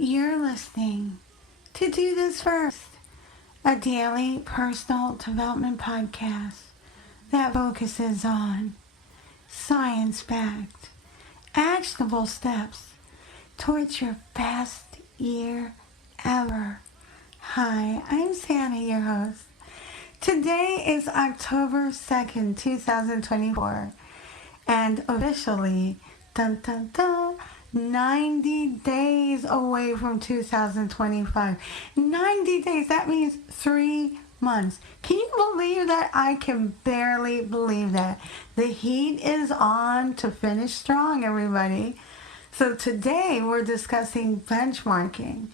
You're listening to Do This First, a daily personal development podcast that focuses on science-backed, actionable steps towards your best year ever. Hi, I'm Santa, your host. Today is October 2nd, 2024, and officially, dun dun dun, 90 days away from 2025. 90 days, that means 3 months. Can you believe that? I can barely believe that. The heat is on to finish strong, everybody. So today we're discussing benchmarking.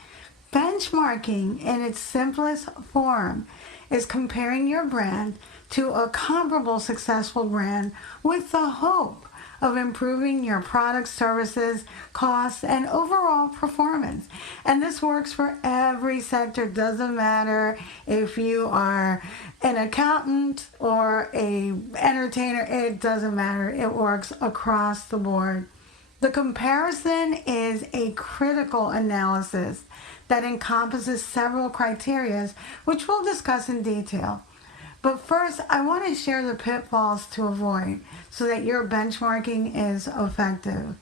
Benchmarking in its simplest form is comparing your brand to a comparable successful brand with the hope of improving your products, services, costs, and overall performance. And this works for every sector. Doesn't matter if you are an accountant or an entertainer. It doesn't matter. It works across the board. The comparison is a critical analysis that encompasses several criteria, which we'll discuss in detail. But first, I want to share the pitfalls to avoid so that your benchmarking is effective.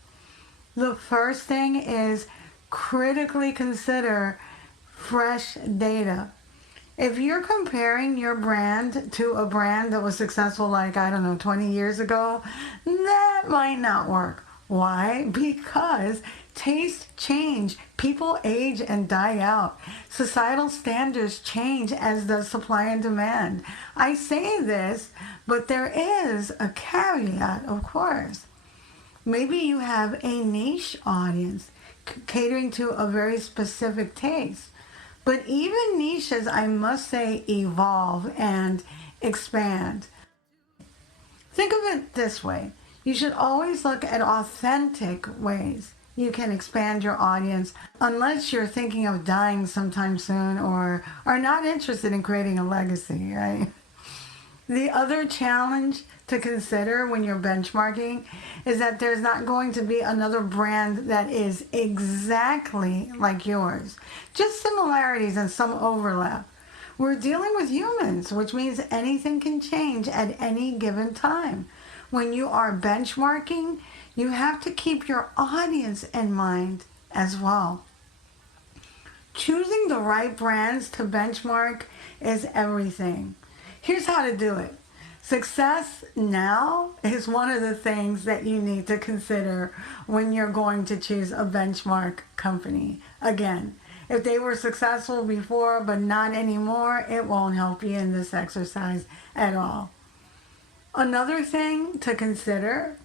The first thing is critically consider fresh data. If you're comparing your brand to a brand that was successful 20 years ago, that might not work. Why? Because tastes change. People age and die out. Societal standards change as does supply and demand. I say this, but there is a caveat, of course. Maybe you have a niche audience catering to a very specific taste. But even niches, I must say, evolve and expand. Think of it this way. You should always look at authentic ways you can expand your audience, unless you're thinking of dying sometime soon or are not interested in creating a legacy, right? The other challenge to consider when you're benchmarking is that there's not going to be another brand that is exactly like yours. Just similarities and some overlap. We're dealing with humans, which means anything can change at any given time. When you are benchmarking, you have to keep your audience in mind as well. Choosing the right brands to benchmark is everything. Here's how to do it. Success now is one of the things that you need to consider when you're going to choose a benchmark company. Again, if they were successful before but not anymore, it won't help you in this exercise at all. Another thing to consider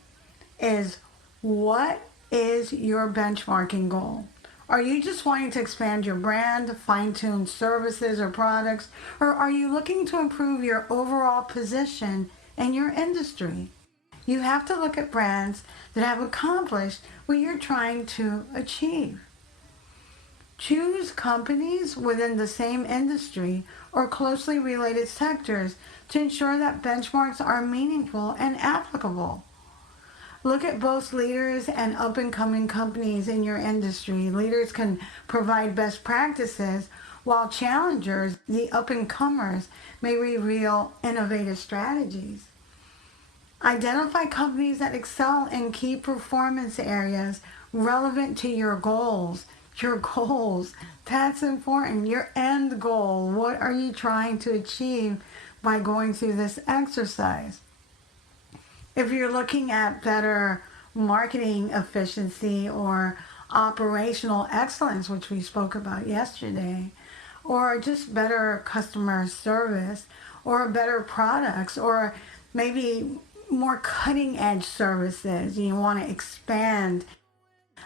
is, what is your benchmarking goal? Are you just wanting to expand your brand, fine-tune services or products, or are you looking to improve your overall position in your industry? You have to look at brands that have accomplished what you're trying to achieve. Choose companies within the same industry or closely related sectors to ensure that benchmarks are meaningful and applicable. Look at both leaders and up-and-coming companies in your industry. Leaders can provide best practices, while challengers, the up-and-comers, may reveal innovative strategies. Identify companies that excel in key performance areas relevant to your goals. Your goals, that's important. Your end goal. What are you trying to achieve by going through this exercise? If you're looking at better marketing efficiency or operational excellence, which we spoke about yesterday, or just better customer service, or better products, or maybe more cutting edge services, you want to expand.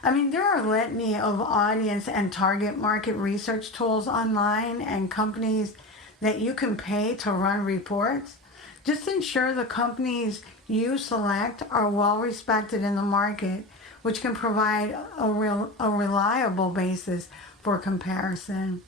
There are a litany of audience and target market research tools online and companies that you can pay to run reports. Just ensure the companies you select are well respected in the market, which can provide a reliable basis for comparison.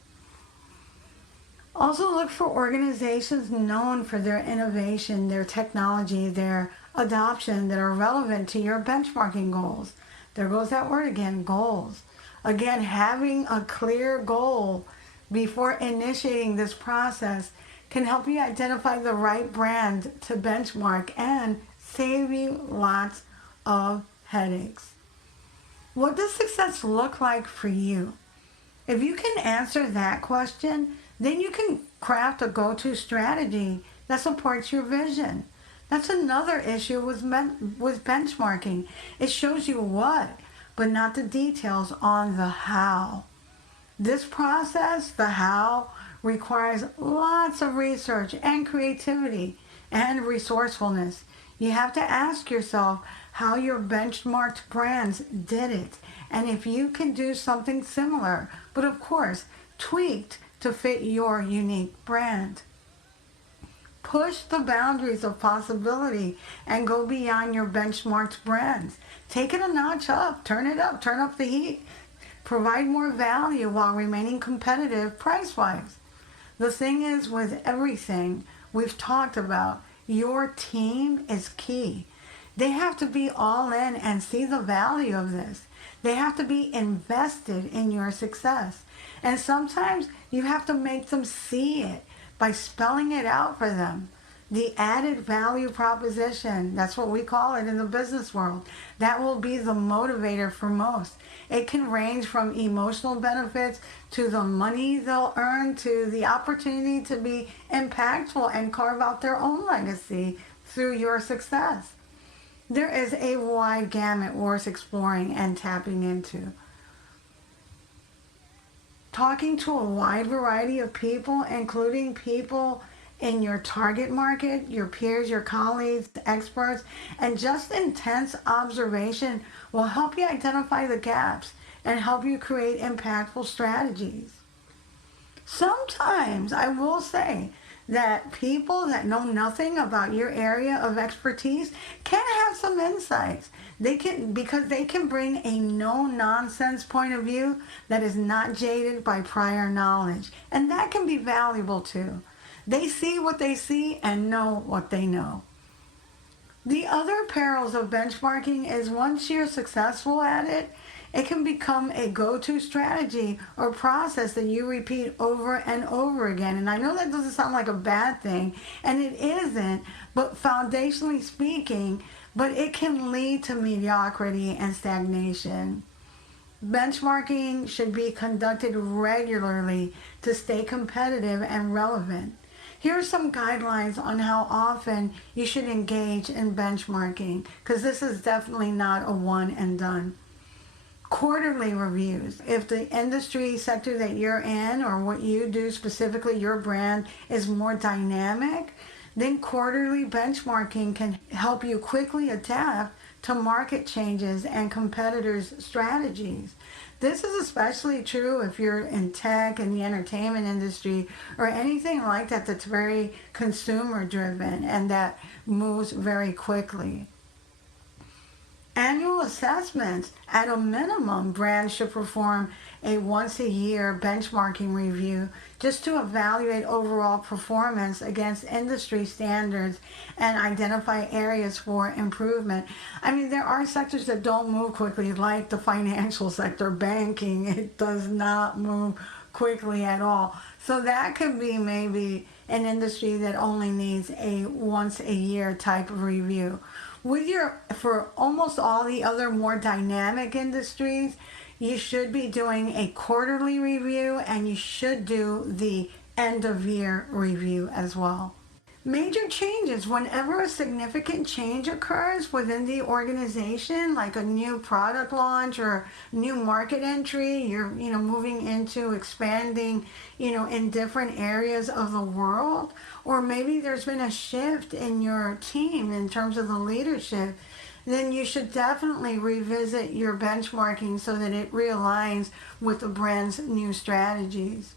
Also look for organizations known for their innovation, their technology, their adoption that are relevant to your benchmarking goals. There goes that word again, goals. Again, having a clear goal before initiating this process can help you identify the right brand to benchmark and save you lots of headaches. What does success look like for you? If you can answer that question, then you can craft a go-to strategy that supports your vision. That's another issue with benchmarking. It shows you what, but not the details on the how. This process, the how, requires lots of research and creativity and resourcefulness. You have to ask yourself how your benchmarked brands did it, and if you can do something similar, but of course, tweaked to fit your unique brand. Push the boundaries of possibility and go beyond your benchmarked brands. Take it a notch up, turn up the heat. Provide more value while remaining competitive price-wise. The thing is, with everything we've talked about, your team is key. They have to be all in and see the value of this. They have to be invested in your success. And sometimes you have to make them see it by spelling it out for them. The added value proposition, that's what we call it in the business world. That will be the motivator for most. It can range from emotional benefits to the money they'll earn to the opportunity to be impactful and carve out their own legacy through your success. There is a wide gamut worth exploring and tapping into. Talking to a wide variety of people, including people in your target market, your peers, your colleagues, experts, and just intense observation will help you identify the gaps and help you create impactful strategies. Sometimes I will say that people that know nothing about your area of expertise can have some insights. Because they can bring a no-nonsense point of view that is not jaded by prior knowledge. And that can be valuable too. They see what they see and know what they know. The other perils of benchmarking is once you're successful at it, it can become a go-to strategy or process that you repeat over and over again. And I know that doesn't sound like a bad thing, and it isn't, but foundationally speaking, but it can lead to mediocrity and stagnation. Benchmarking should be conducted regularly to stay competitive and relevant. Here are some guidelines on how often you should engage in benchmarking, because this is definitely not a one and done. Quarterly reviews. If the industry sector that you're in or what you do specifically, your brand, is more dynamic, then quarterly benchmarking can help you quickly adapt to market changes and competitors' strategies. This is especially true if you're in tech and the entertainment industry or anything like that that's very consumer driven and that moves very quickly. Annual assessments. At a minimum, brands should perform a once-a-year benchmarking review just to evaluate overall performance against industry standards and identify areas for improvement. I mean, there are sectors that don't move quickly, like the financial sector, banking. It does not move quickly at all. So that could be maybe an industry that only needs a once-a-year type of review. For almost all the other more dynamic industries, you should be doing a quarterly review and you should do the end of year review as well. Major changes. Whenever a significant change occurs within the organization, like a new product launch or new market entry, you're moving into expanding, in different areas of the world, or maybe there's been a shift in your team in terms of the leadership, then you should definitely revisit your benchmarking so that it realigns with the brand's new strategies.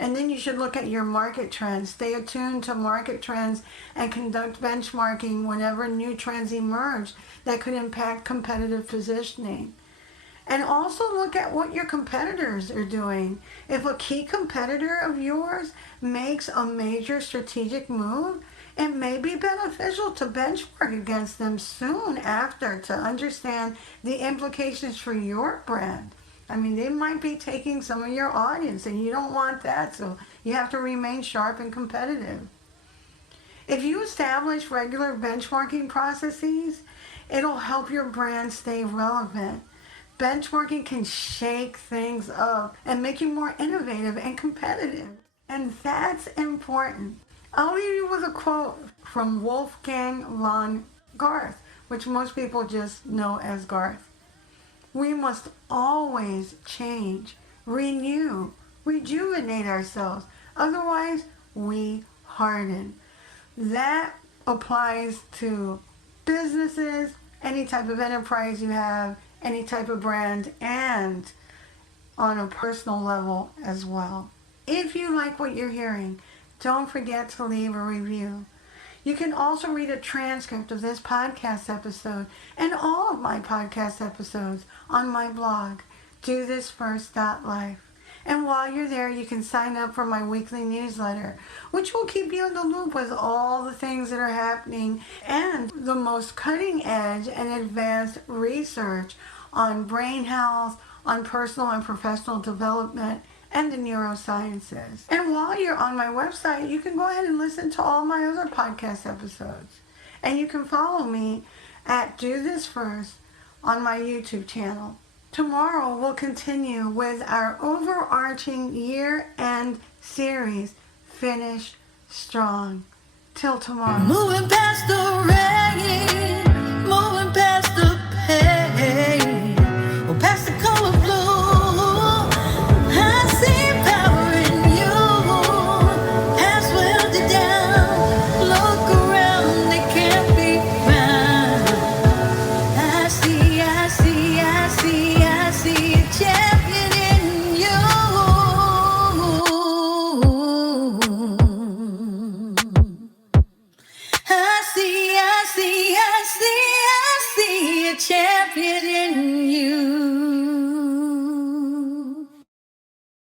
And then you should look at your market trends. Stay attuned to market trends and conduct benchmarking whenever new trends emerge that could impact competitive positioning. And also look at what your competitors are doing. If a key competitor of yours makes a major strategic move, it may be beneficial to benchmark against them soon after to understand the implications for your brand. I mean, they might be taking some of your audience, and you don't want that, so you have to remain sharp and competitive. If you establish regular benchmarking processes, it'll help your brand stay relevant. Benchmarking can shake things up and make you more innovative and competitive. And that's important. I'll leave you with a quote from Wolfgang von Goethe, which most people just know as Garth. We must always change, renew, rejuvenate ourselves. Otherwise, we harden. That applies to businesses, any type of enterprise you have, any type of brand, and on a personal level as well. If you like what you're hearing, don't forget to leave a review. You can also read a transcript of this podcast episode and all of my podcast episodes on my blog, dothisfirst.life. And while you're there, you can sign up for my weekly newsletter, which will keep you in the loop with all the things that are happening and the most cutting edge and advanced research on brain health, on personal and professional development, and the neurosciences. And while you're on my website, you can go ahead and listen to all my other podcast episodes. And you can follow me at Do This First on my YouTube channel. Tomorrow we'll continue with our overarching year-end series, Finish Strong. Till tomorrow. Moving past the rain, moving past the pain, or past the color blue. I see power in you. Past welded down. Look around, they can't be found. I see a champion in you. I see a champion in